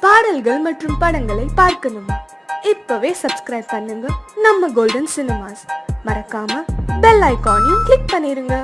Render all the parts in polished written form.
பாடல்கள் மற்றும் படங்களை பார்க்கணுமா? இப்பவே சப்ஸ்கிரைப் பண்ணுங்க நம்ம கோல்டன் சினிமாஸ். மறக்காம பெல் ஐகானையும் கிளிக் பண்ணிருங்க.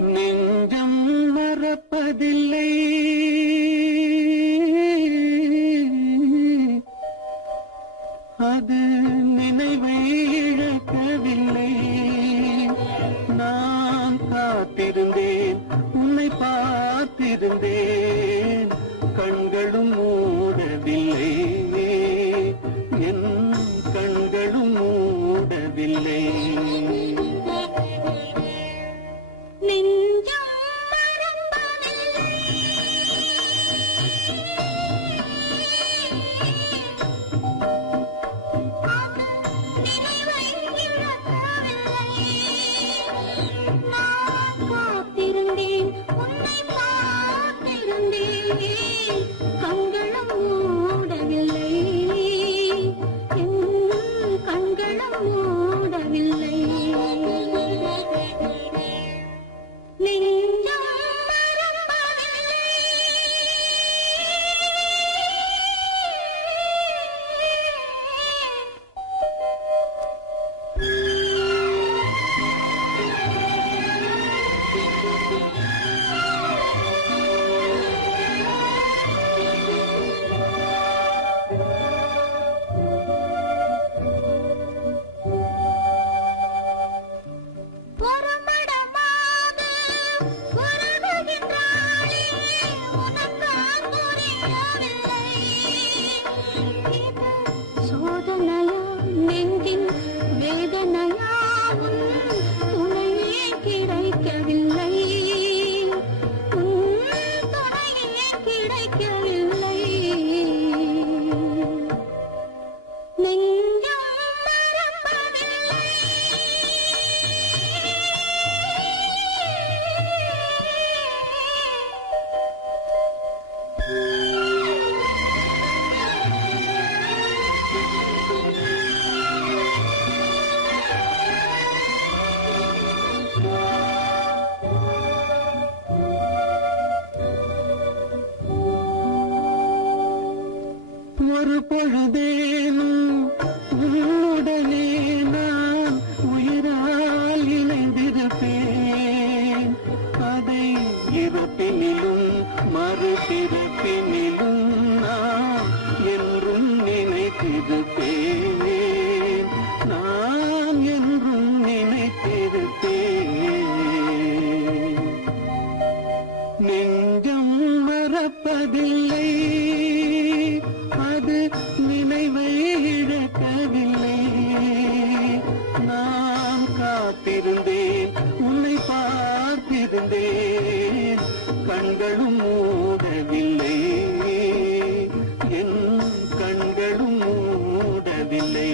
நெஞ்சம் மறப்பதில்லை, அது நினைவை இழக்கவில்லை. நான் காத்திருந்தேன், உன்னை பார்த்திருந்தேன், கண்களும் மூடவில்லை, என் கண்களும் மூடவில்லை. ஒரு பொழுதேனும் உன்னுடனே நான் உயிரால் இணைந்திருப்பேன். அதை இறப்பினிலும் மறுபிறப்பினிலும் நான் என்றும் நினைத்திருப்பேன், நான் என்றும் நினைத்திருப்பேன். நெஞ்சம் மறப்பதில்லை, அது நினைவை இழக்கவில்லை. நான் காத்திருந்தேன், உன்னை பார்த்திருந்தேன், கண்களும் மூடவில்லை, என் கண்களும் மூடவில்லை.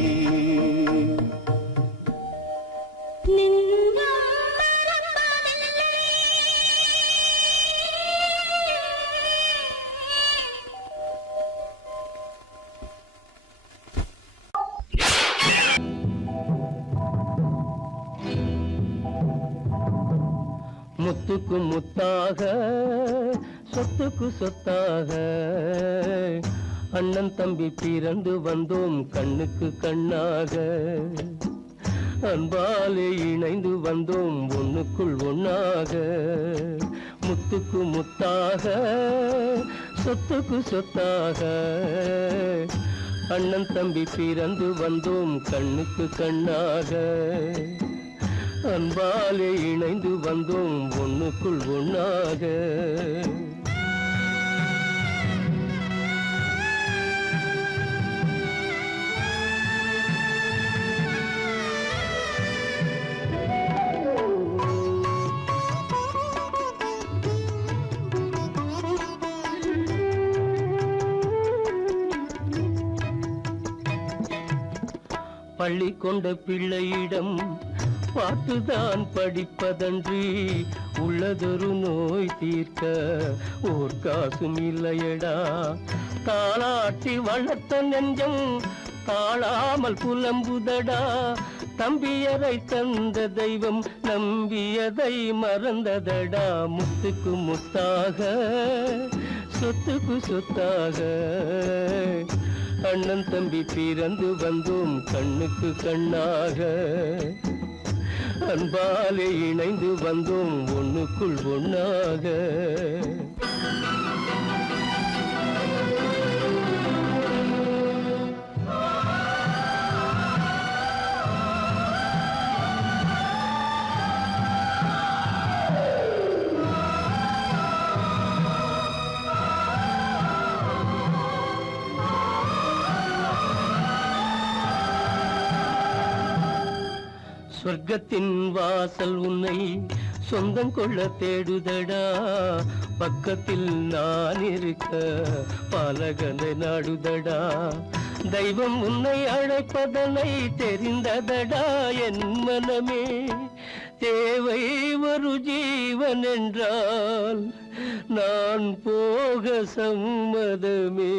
முத்துக்கு முத்தாக, சொத்துக்கு சொத்தாக, அண்ணன் தம்பி பிறந்து வந்தோம் கண்ணுக்கு கண்ணாக. அன்பாலே இணைந்து வந்தோம் ஒண்ணுக்குள் ஒண்ணாக. முத்துக்கு முத்தாக, சொத்துக்கு சொத்தாக, அண்ணன் தம்பி பிறந்து வந்தோம் கண்ணுக்கு கண்ணாக. அன்பாலே இணைந்து வந்தோம் ஒண்ணுக்குள் ஒண்ணாக. பள்ளி கொண்ட பிள்ளையிடம் பார்த்துதான் படிப்பதன்றி உள்ளதொரு நோய் தீர்க்க ஓர் காசும் இல்லையடா. தாளாட்டி வளர்த்த நெஞ்சம் தாழாமல் புலம்புதடா. தம்பியரை தந்த தெய்வம் நம்பியதை மறந்ததடா. முத்துக்கு முத்தாக, சொத்துக்கு சொத்தாக, அண்ணன் தம்பி பிறந்து வந்தோம் கண்ணுக்கு கண்ணாக. அன்பாலே இணைந்து வந்தோம் ஒண்ணுக்குள் ஒண்ணாக. சொர்க்கத்தின் வாசல் உன்னை சொந்தம் கொள்ள தேடுதடா, பக்கத்தில் நான் இருக்க பாலகனை நாடுதடா. தெய்வம் உன்னை அழைப்பதனை தெரிந்ததடா என் மனமே. தேவை ஒரு ஜீவன் என்றால் நான் போக சம்மதமே,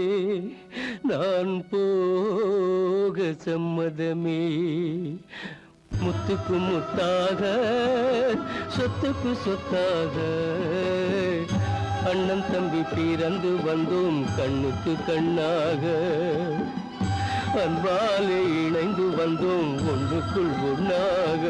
நான் போக சம்மதமே. முத்துக்கு முத்தாக சொத்துக்கு சொத்தாக அண்ணன் தம்பி பிறந்து வந்தோம் கண்ணுக்கு கண்ணாக. அன்பாலே இணைந்து வந்தோம் ஒன்றுக்குள் ஒண்ணாக.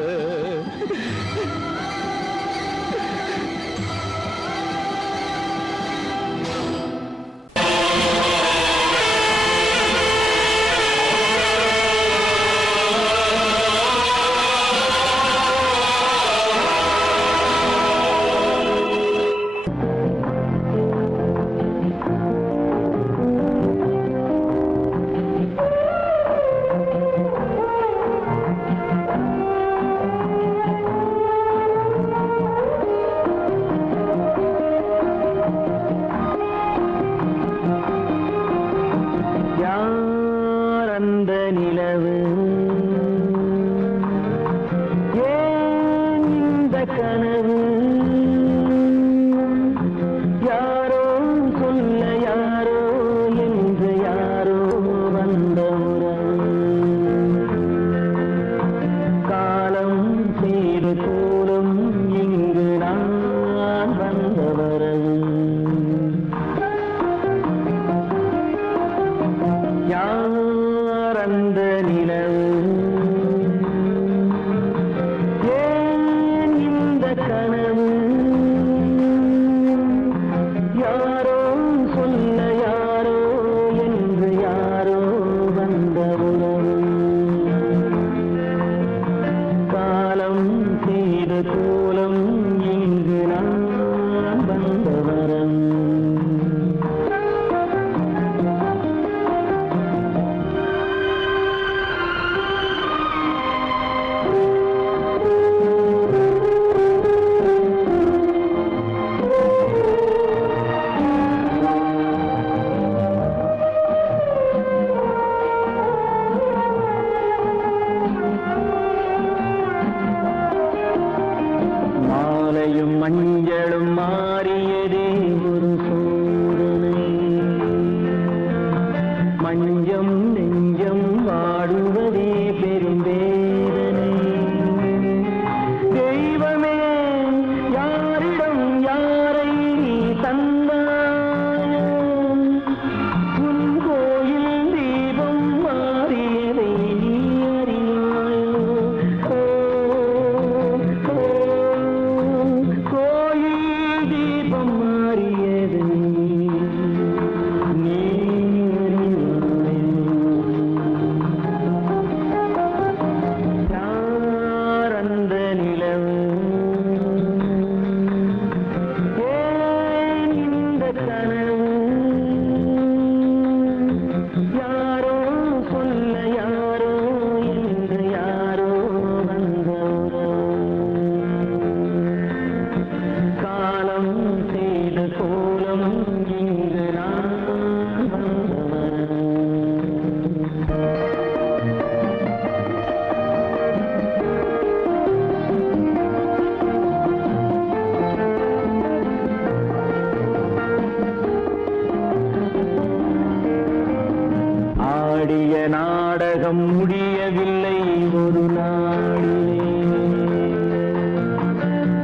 நாடகம் முடியவில்லை ஒரு நாளிலே,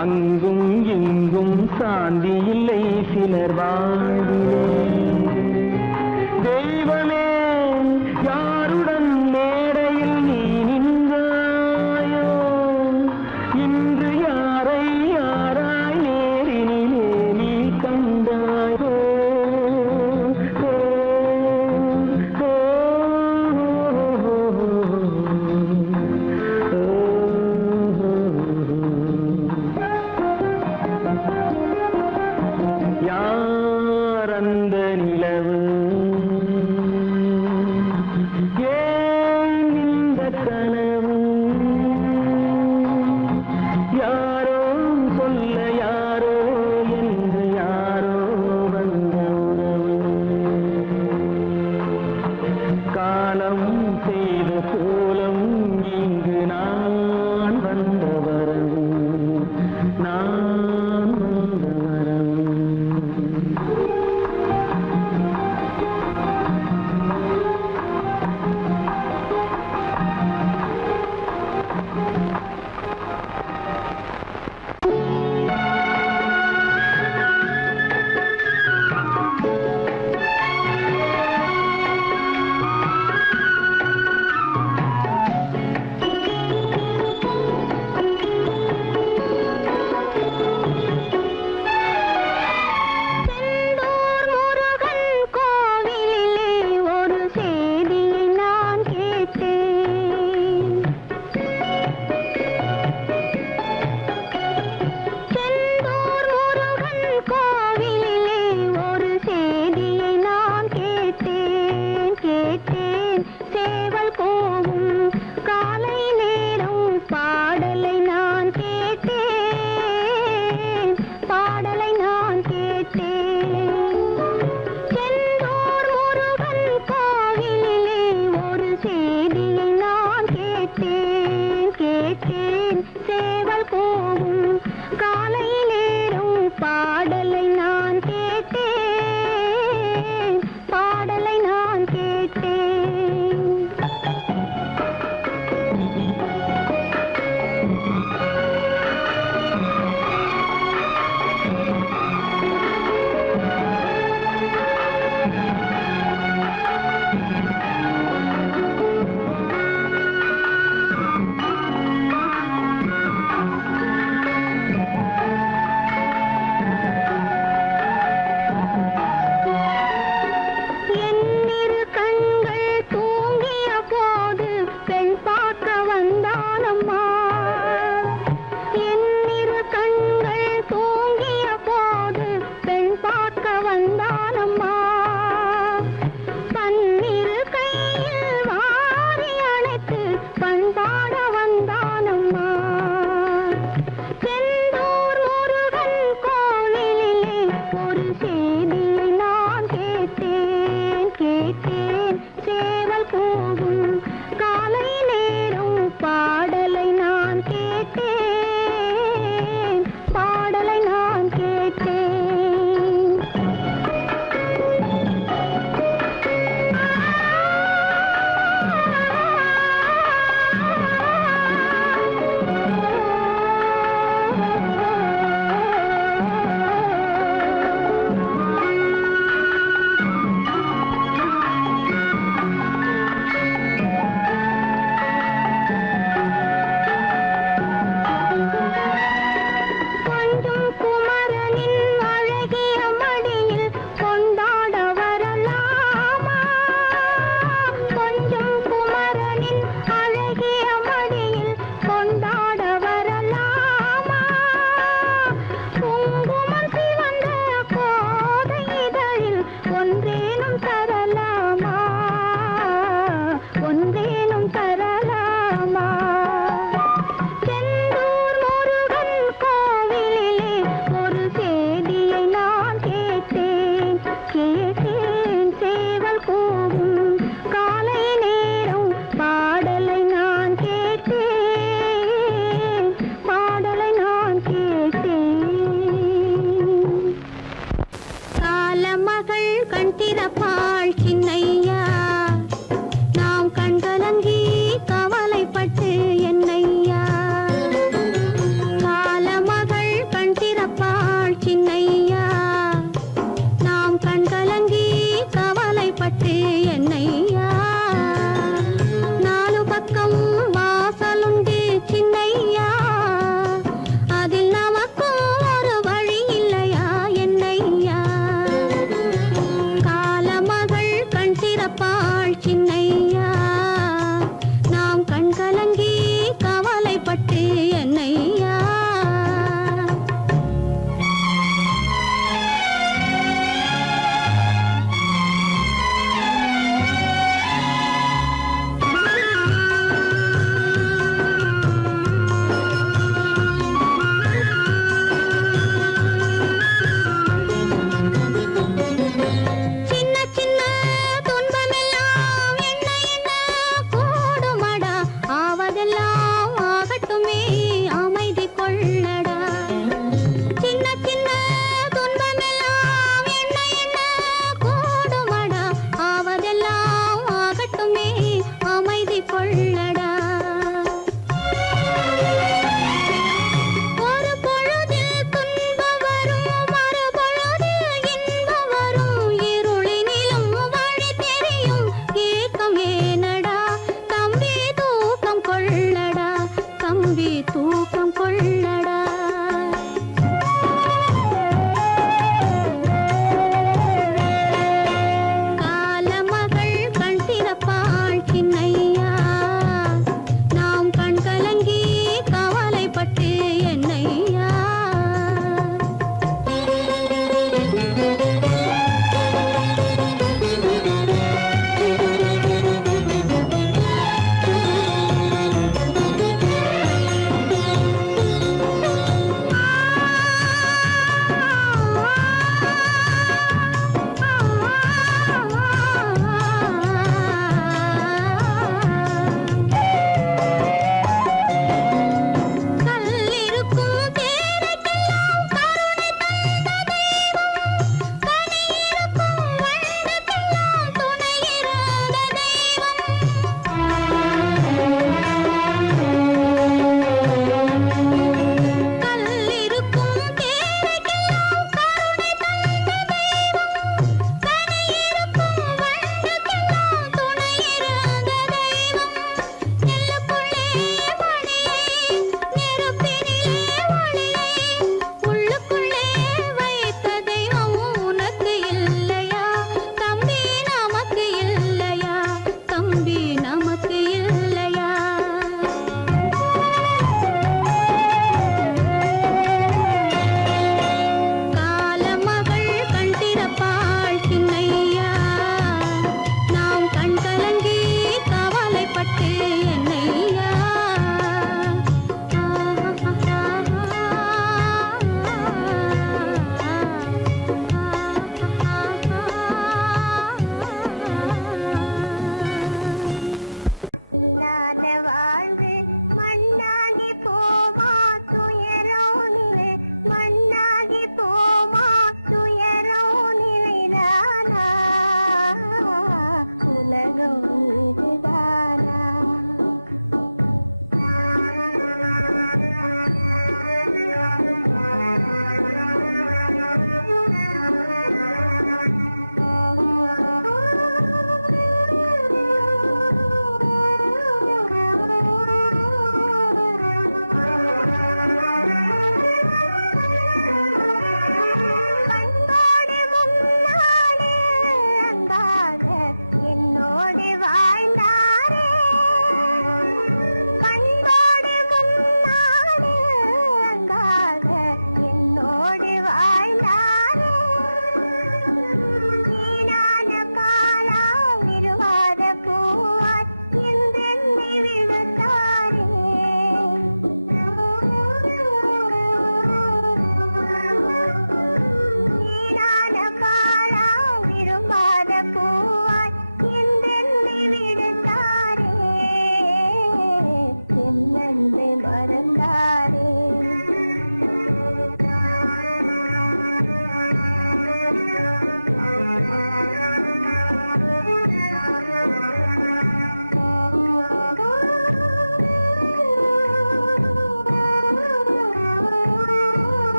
அங்கும் இங்கும் சாந்தி இல்லை சிலர் வாழ்விலே. தெய்வமே யாருடன் மேடையில் நீ நின்றாயோ, யார் அந்த நிலவு ஏன் இந்த கனவு யாரோ சொல்ல யாரோ என்று யாரோ வந்த உறவு காலம் செய்த கோலம் இங்கு நான் வந்த வரவு நான் வந்த வரவு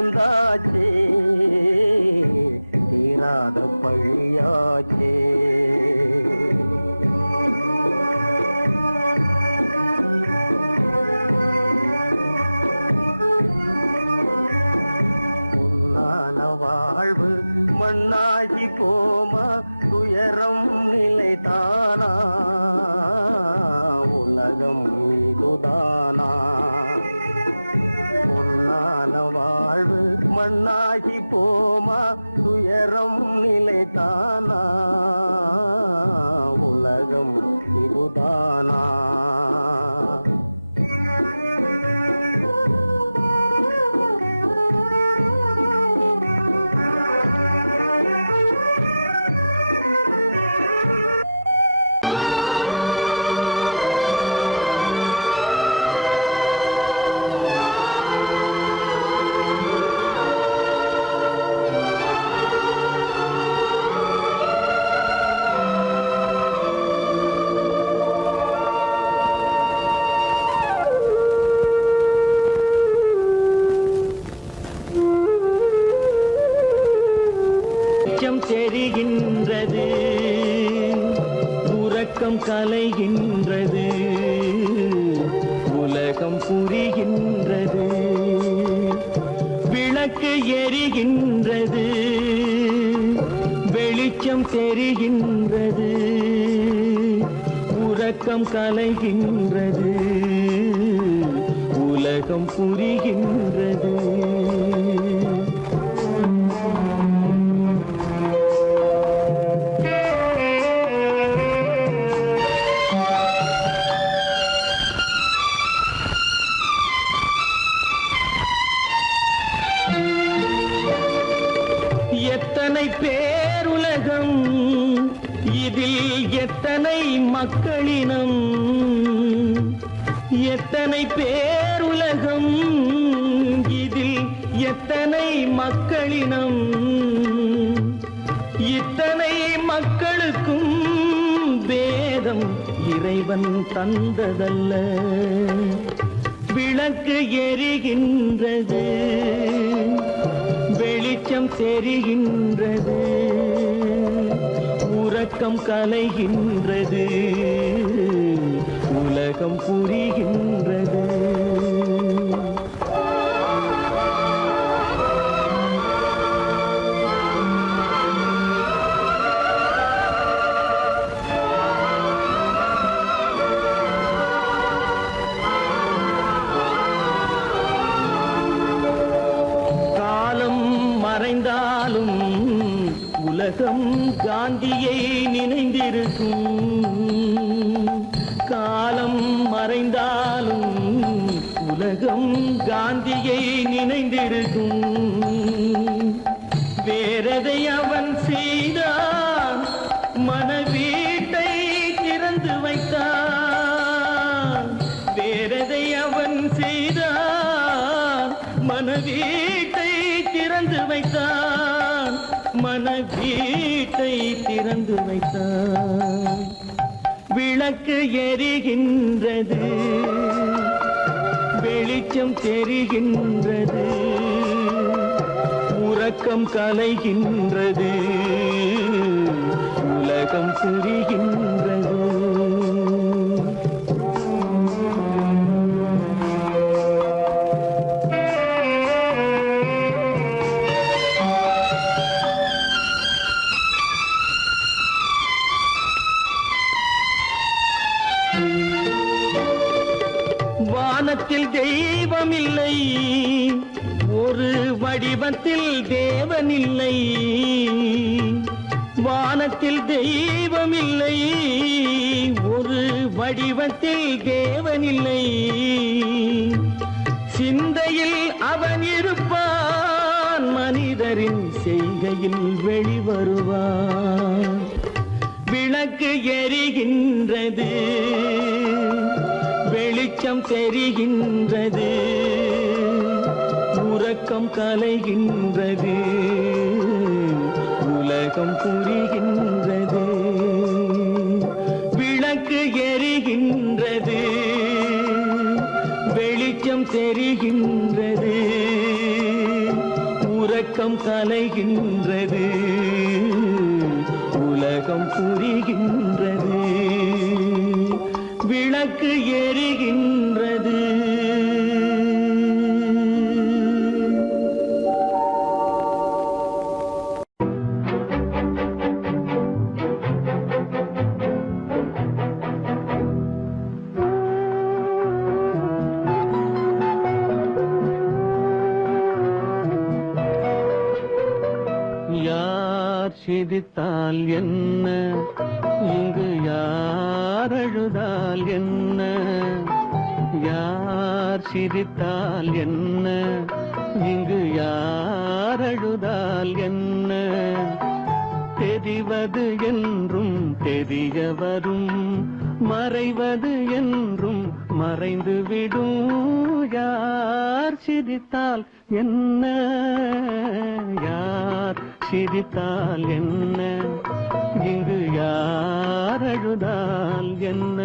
வந்தாச்சே தீராத பழியாச்சே. வாழ்வு மண்ணாகி போமா துயரம் நிலைதானா உலகம் இதுதானா. பொன்னான வாழ்வு மண்ணாகி போமா துயரம் நிலைதானா உலகம் இதுதானா. தெரிகின்றது உறக்கம் கலைகின்றது உலகம் புரிகின்றது விளக்கு எரிகின்றது வெளிச்சம் தெரிகின்றது உறக்கம் கலைகின்றது உலகம் புரிகின்றது. எத்தனை பேருலகம் இதில் எத்தனை மக்களினம் எத்தனை பேருலகம் இதில் எத்தனை மக்களினம் இத்தனை மக்களுக்கும் வேதம் இறைவன் தந்ததல்ல. விளக்கு எரிகின்றது வெளிச்சம் தெரிகின்றது உறக்கம் கலைகின்றது உலகம் புரிகின்றது. மறைந்தாலும் உலகம் காந்தியை நினைந்திருக்கும். காலம் மறைந்தாலும் உலகம் காந்தியை நினைந்திருக்கும். வேறதை அவன் செய்தான் மனவீட்டை திறந்து வைத்தான். வேறதை அவன் செய்தான் மனவீட்டை திறந்து வைத்தான். மனவீட்டை திறந்து வைத்தான். விளக்கு எரிகின்றது வெளிச்சம் தெரிகின்றது உறக்கம் கலைகின்றது உலகம் புரிகின்றது. வானத்தில் தெய்வம் இல்லை ஒரு வடிவத்தில் தேவன் இல்லை. வானத்தில் தெய்வம் இல்லை ஒரு வடிவத்தில் தேவன் இல்லை. சிந்தையில் அவன் இருப்பான் மனிதரின் செய்கையில் வெளிவருவான். விளக்கு எரிகின்றது வெளிச்சம் தெரிகின்றது உறக்கம் கலைகின்றது உலகம் புரிகின்றது. விளக்கு எரிகின்றது வெளிச்சம் தெரிகின்றது கலைகின்றது, உலகம் புரிகின்றது, விளக்கு எரிகின்றது. யார் சிரித்தால் என்ன, இங்கு யார் அழுதால் என்ன, யார் சிரித்தால் என்ன, இங்கு யார் அழுதால் என்ன, தெரிவது என்றும் தெரிய வரும், மறைவது என்றும் மறைந்து விடும். யார் சிரித்தால் என்ன, யார் சிரித்தால் என்ன, இங்கு யார் அழுதால் என்ன.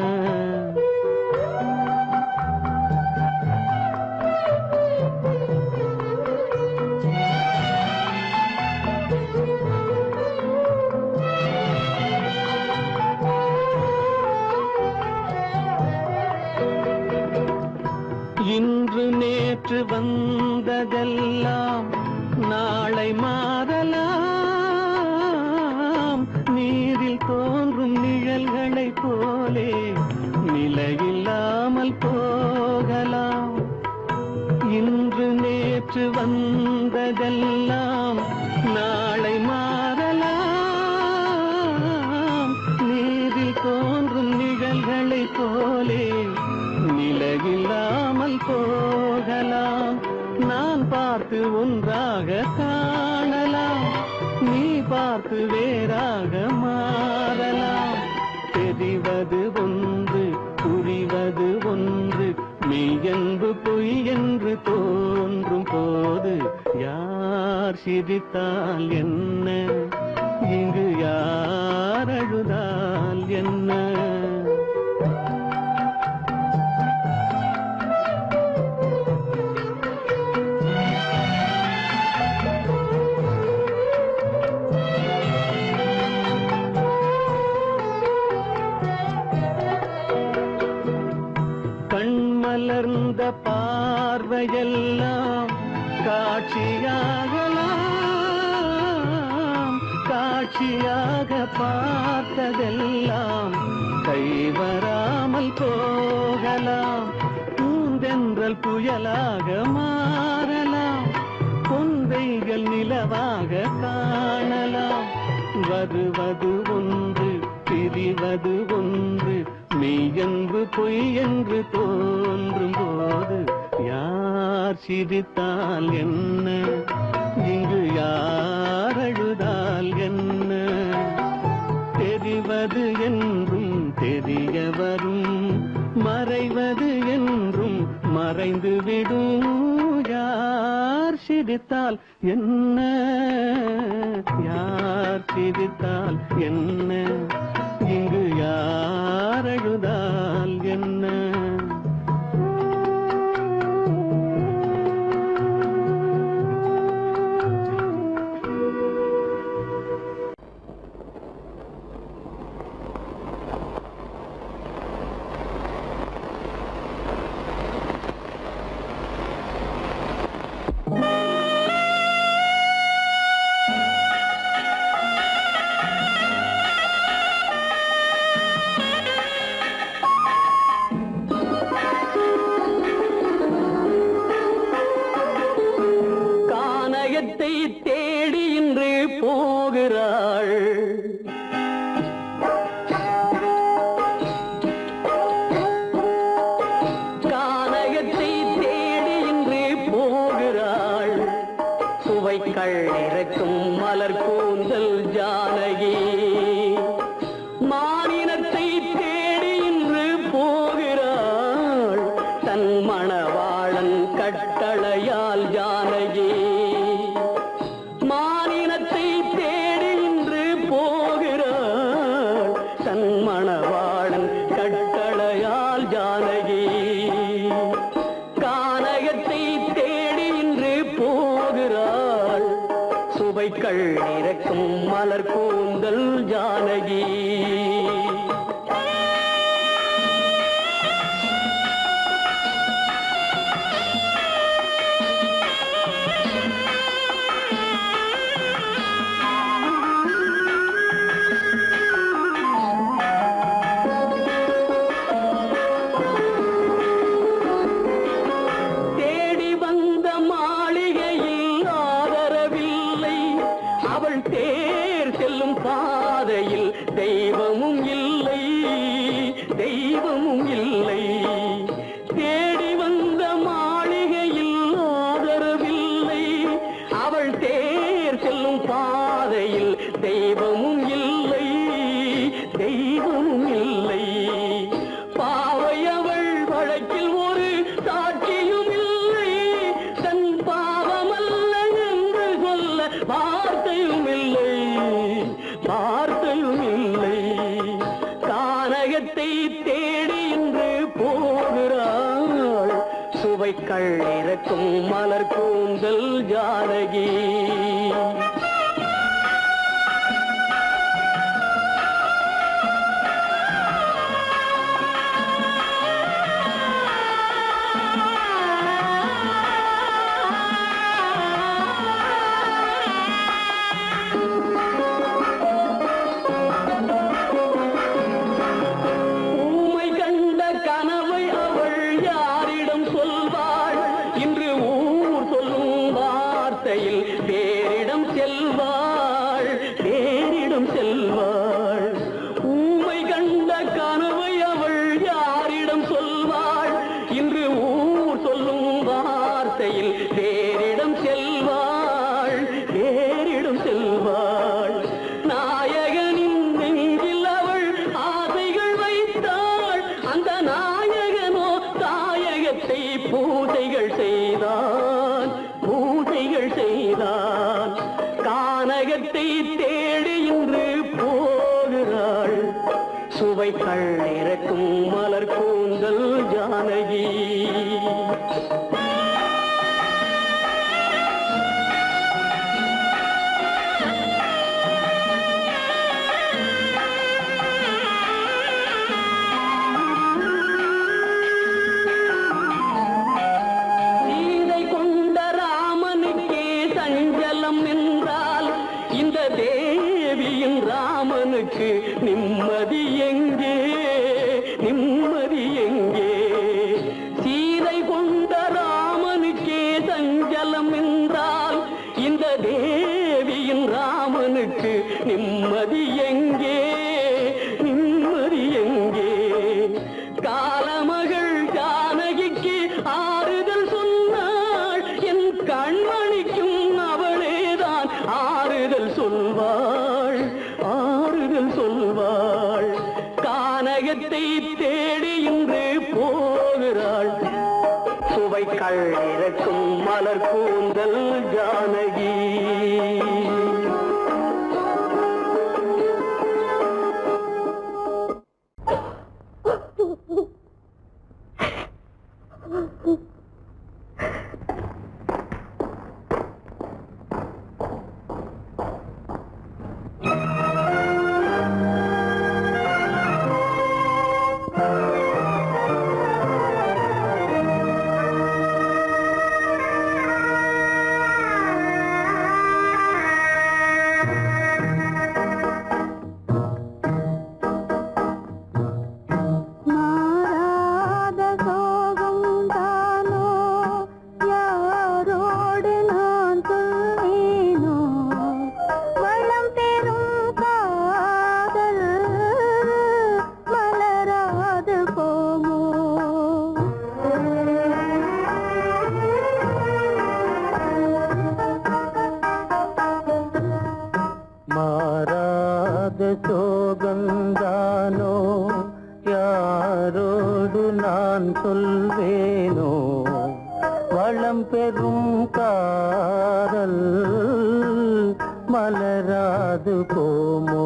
இன்று நேற்று வந்ததெல்லாம் நாளை மாறலாம், நீரில் தோன்றும் நிழல்களைப் போலே நிலையில்லாமல் போகலாம். இன்று நேற்று வந்ததெல்லாம் நாளை மாறலாம், நீரில் தோன்றும் நிழல்களைப் போலே நிலையில்லாமல் போகலாம். நான் பார்த்து ஒன்றாக காணலாம், நீ பார்த்து வேறாக மாறலாம். தெரிவது ஒன்று, புரிவது ஒன்று, மெய்யென்பு பொய் என்று தோன்றும் போது யார் சிரித்தால் என்ன, இங்கு யார் அழுதால் என்ன. கண்மலர்ந்த பார்வையெல்லாம் காட்சியாகலாம், காட்சியாக பார்த்ததெல்லாம் கைவராமல் போகலாம். பூந்தென்றல் புயலாக மாறலாம், பொந்தைகள் நிலவாக காணலாம். வருவது ஒன்று, பிரிவது ஒன்று, மெய்யென்பு பொய் என்று தோன்றும் போது யார் சிரித்தால் என்ன, இங்கு யார் அழுதால் என்ன. தெரிவது என்றும் தெரிய வரும், மறைவது என்றும் மறைந்து விடும். யார் சிரித்தால் என்ன, யார் சிரித்தால் என்ன, இங்கு யார் அழுதால் என்ன. தெய்வமும் இல்லை. தேடி வந்த மாளிகையில் ஆதரவில்லை. அவள் தேர் செல்லும் பாதையில் தெய்வமும் இல்லை, தெய்வமும் இல்லை. பாவை அவள் வழக்கில் ஒரு சாட்சியும் இல்லை. தன் பாவமல்ல என்று சொல்ல வார்த்தையும் இல்லை, வார்த்தையும் இல்லை. கானகத்தை தேடி இன்று போகிறாள். சுவைக்கள் இறக்கும் மலர் கூந்தல் ஜானகி. பேரிடம் செல்வாள், பேரிடம் செல்வாள். ஊமை கண்ட கனவை அவள் யாரிடம் சொல்வாள்? இன்று ஊர் சொல்லும் வார்த்தையில் பேரிடம் செல்வாள், பேரிடம் செல்வாள். நாயகனின் நெஞ்சில் அவள் ஆசைகள் வைத்தாள். அந்த நாயகனோ தாயகத்தை பூஜைகள் செய்தான், பூஜைகள் செய்தான். கானகத்தை தேடி இன்று போகிறாள். சுவைக்கள் இறக்கும் மலர் கூந்தல் ஜானகி. இந்த தேவியின் ராமனுக்கு நிம்மதி எங்கே, நிம்மதி எங்கே? சீதை கொண்ட ராமனுக்கே சஞ்சலம் என்றால் இந்த தேவியின் ராமனுக்கு நிம்மதி எங்கே, நிம்மதி எங்கே? காலமகள் ஜானகிக்கு ஆறுதல் சொன்னாள். என் கண்மணிக்கும் அவளேதான் ஆறுதல் சொல்வாள், ஆறுதல் சொல்வாள். கானகத்தை தேடி இன்று போகிறாள். சுவைக்கள் இறக்கும் மலர் கூந்தல் ஜானகி. சோகந்தானோ யாரோடு நான் சொல்வேனோ? வளம் பெறும் காதல் மலராது போமோ?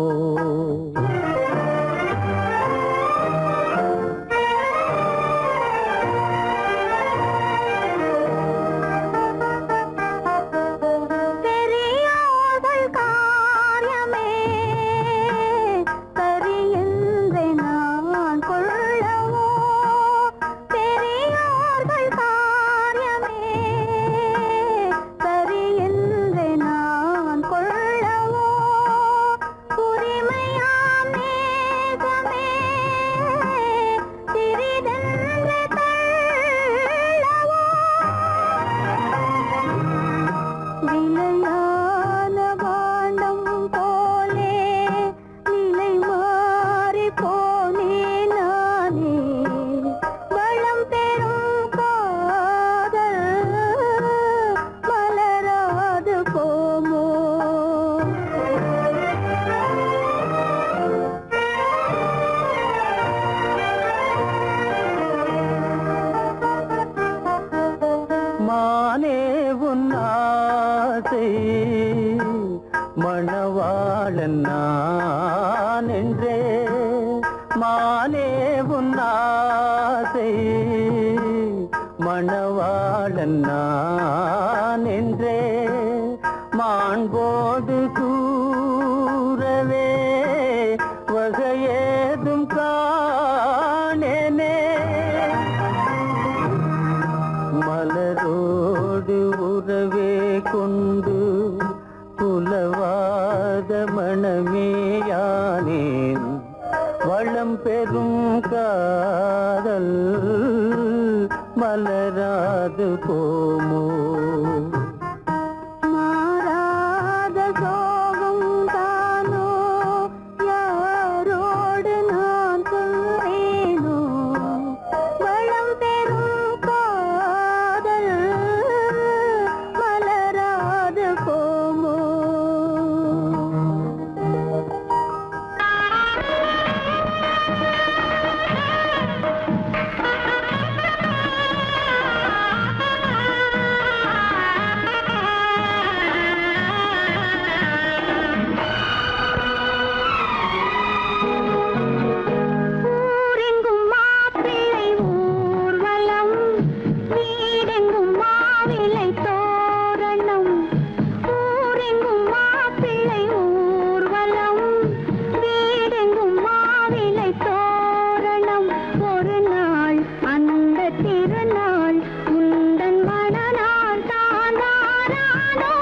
மானே உன்னாசை மணவாளன் நான் என்றே மாண்போடு கூறவே வகையேதும் காணேனே மலரோடு உறவே கொண்டு புலவாத மணமேயானேன் வளம் பெரும் காதல் மலராது போமோ மாறாத சோகம் தானோ யாரோடு நான் சொல்வேனோ வளம் பெரும் காதல் மலராது போமோ ஊரெங்கும் மாப்பிள்ளை ஊர்வலம் வீடெங்கும் மாவிளை தோரணம் ஊரெங்கும் மாப்பிள்ளை ஊர்வலம் வீடெங்கும் மாவிளை தோரணம் ஒரு நாள் அந்த திருநாள் உந்தன் மணநாள் தானானோ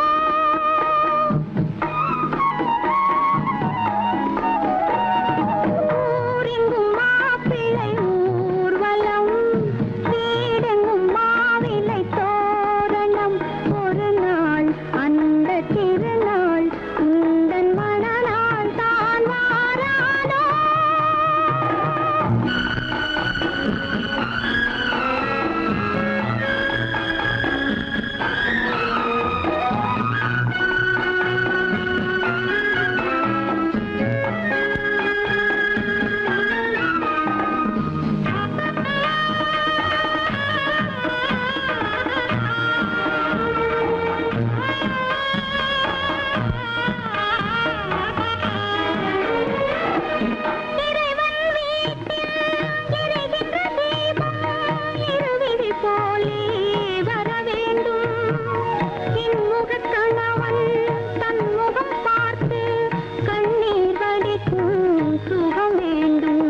ஊரெங்கும் மாப்பிள்ளை ஊர்வலம் வீடெங்கும் மாவிளை தோரணம் ஒரு நாள் அந்த திருநாள் உந்தன் மணநாள் தான் வாரானோ இறைவன் வீட்டில் எரிகின்ற தீபம் இருவிழி போலே வர வேண்டும் இன்முகக் கணவன் தன் முகம் பார்த்து கண்ணீர் வடிக்கும் சுகம் வேண்டும்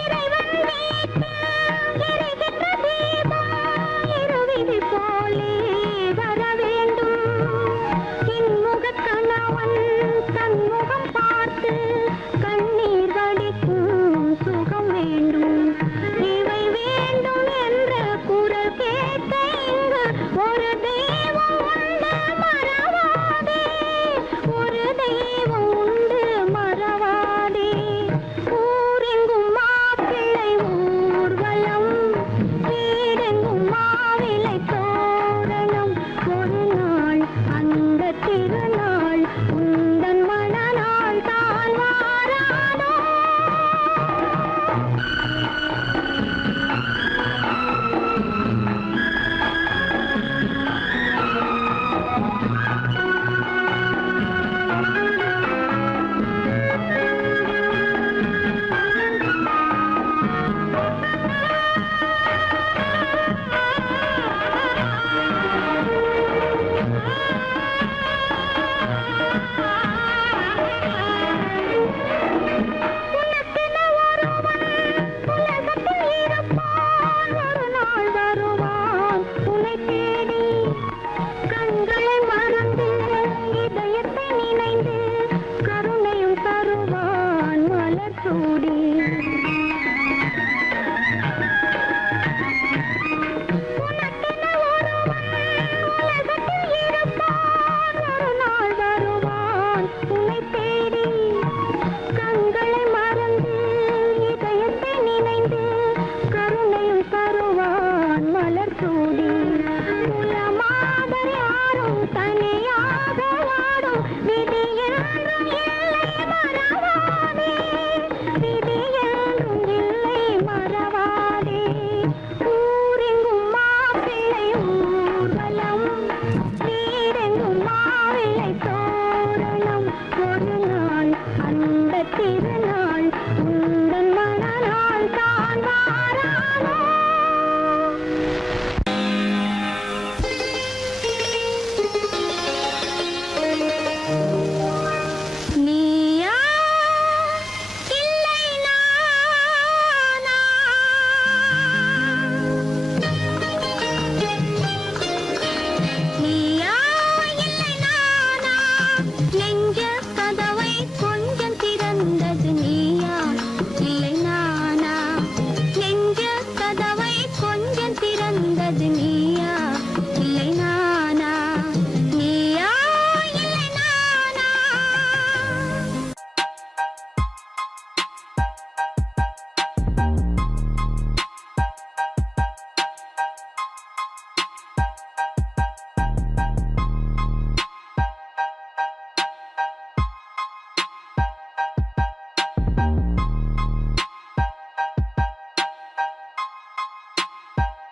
இறைவன் வீட்டில் எரிகின்ற தீபம் இருவிழி போலே வர வேண்டும் இன்முகக் கணவன் தன் முகம்